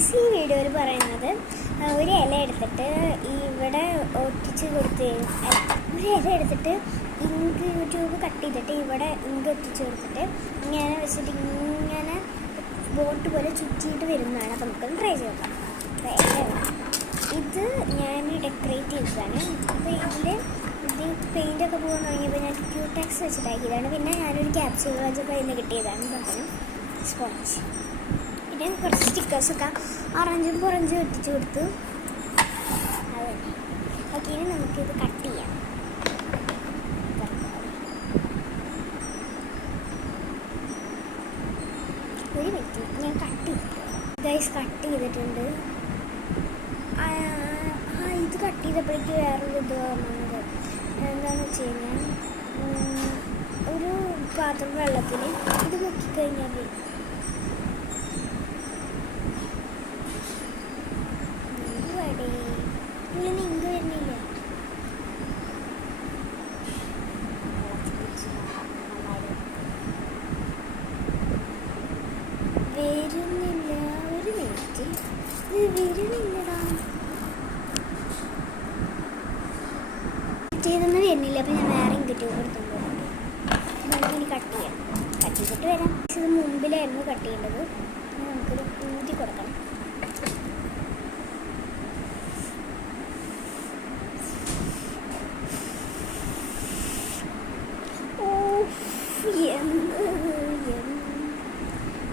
Guys, ഈ വീഡിയോയിൽ പറയുന്നത് ഒരു ഇല എടുത്തിട്ട് ഇവിടെ ഒട്ടിച്ച് കൊടുത്ത് ഒരു ഇല എടുത്തിട്ട് ഇങ്ക് ട്യൂബ് കട്ട് ചെയ്തിട്ട് ഇവിടെ ഇങ്ക് ഒട്ടിച്ച് കൊടുത്തിട്ട് ഇങ്ങനെ വെച്ചിട്ട് ഇങ്ങനെ ബോട്ട് പോലെ ചുറ്റിയിട്ട് വരുന്നതാണ്. അപ്പം നമുക്കൊന്ന് ട്രൈ ചെയ്ത് നോക്കാം. ഇത് ഞാൻ ഡെക്കറേറ്റ് ചെയ്തതാണ്. അപ്പോൾ ഇത് പെയിൻ്റൊക്കെ പോകാൻ തുടങ്ങിയപ്പോൾ ഞാൻ ക്യൂടെക്സ് വെച്ചിട്ടാക്കിയതാണ്. പിന്നെ ഞാനൊരു ക്യാപ്സ്യൂൾ വെച്ചപ്പോൾ ഇന്ന് കിട്ടിയതാണ് സാധനം സ്പോഞ്ച്. പിന്നെ കുറച്ച് സ്റ്റിക്കേഴ്സൊക്കെ ഓറഞ്ചും പുറഞ്ചും ഒട്ടിച്ച് കൊടുത്തു. അത് ഓക്കെ, ഇനി നമുക്കിത് കട്ട് ചെയ്യാം. ഒരു മിനിറ്റ്, ഞാൻ കട്ട് ചെയ്തു ഗൈസ്. കട്ട് ചെയ്തിട്ടുണ്ട്. ഇത് കട്ട് ചെയ്തപ്പോഴേക്ക് വേറൊരു ഇത് വന്നത് എന്താണെന്ന് വെച്ച് കഴിഞ്ഞാൽ, ഒരു പാത്രം വെള്ളത്തിൽ ഇത് മുക്കിക്കഴിഞ്ഞാൽ ഉള്ളിൽ ഇങ്ക് വരുന്നില്ല. വരുന്നില്ല, ഒരു മിനിറ്റ്, ഇത് വരുന്നില്ലടാ. ചെയ്തൊന്നും വരുന്നില്ല. അപ്പം ഞാൻ വേറെ ഇങ്ക് ട്യൂബ് എടുത്തുകൊണ്ട് നമുക്കിനി കട്ട് ചെയ്യാം. കട്ട് ചെയ്തിട്ട് വരാം. ഇത് മുമ്പിലായിരുന്നു കട്ട് ചെയ്യേണ്ടത്. നമുക്കിത് ഊതി കൊടുക്കണം.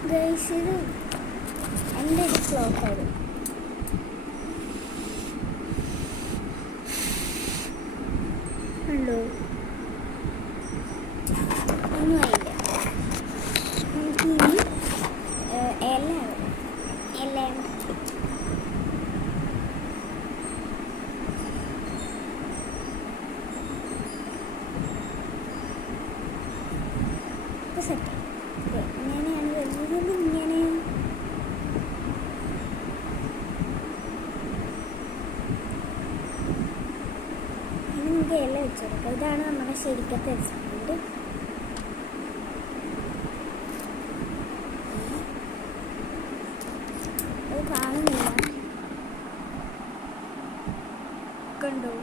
ഗൈസ്, ഇത് എൻ്റെ ഒരു ഫ്ലോപ്പായിരുന്നു. ഉണ്ടോ? ഒന്നും ആയില്ല. നമുക്കിനി ഇല സെറ്റ് ഇങ്ങനെയാണ് വരുന്നത്. ഇങ്ങനെ ഇനി നമുക്ക് ഇല വെച്ച് കൊടുക്കാം. ഇതാണ് നമ്മുടെ ശരിക്കത്തെ എക്സ്പെരിമെൻറ്റ്. അത് കാണുന്നില്ല, കണ്ടോ?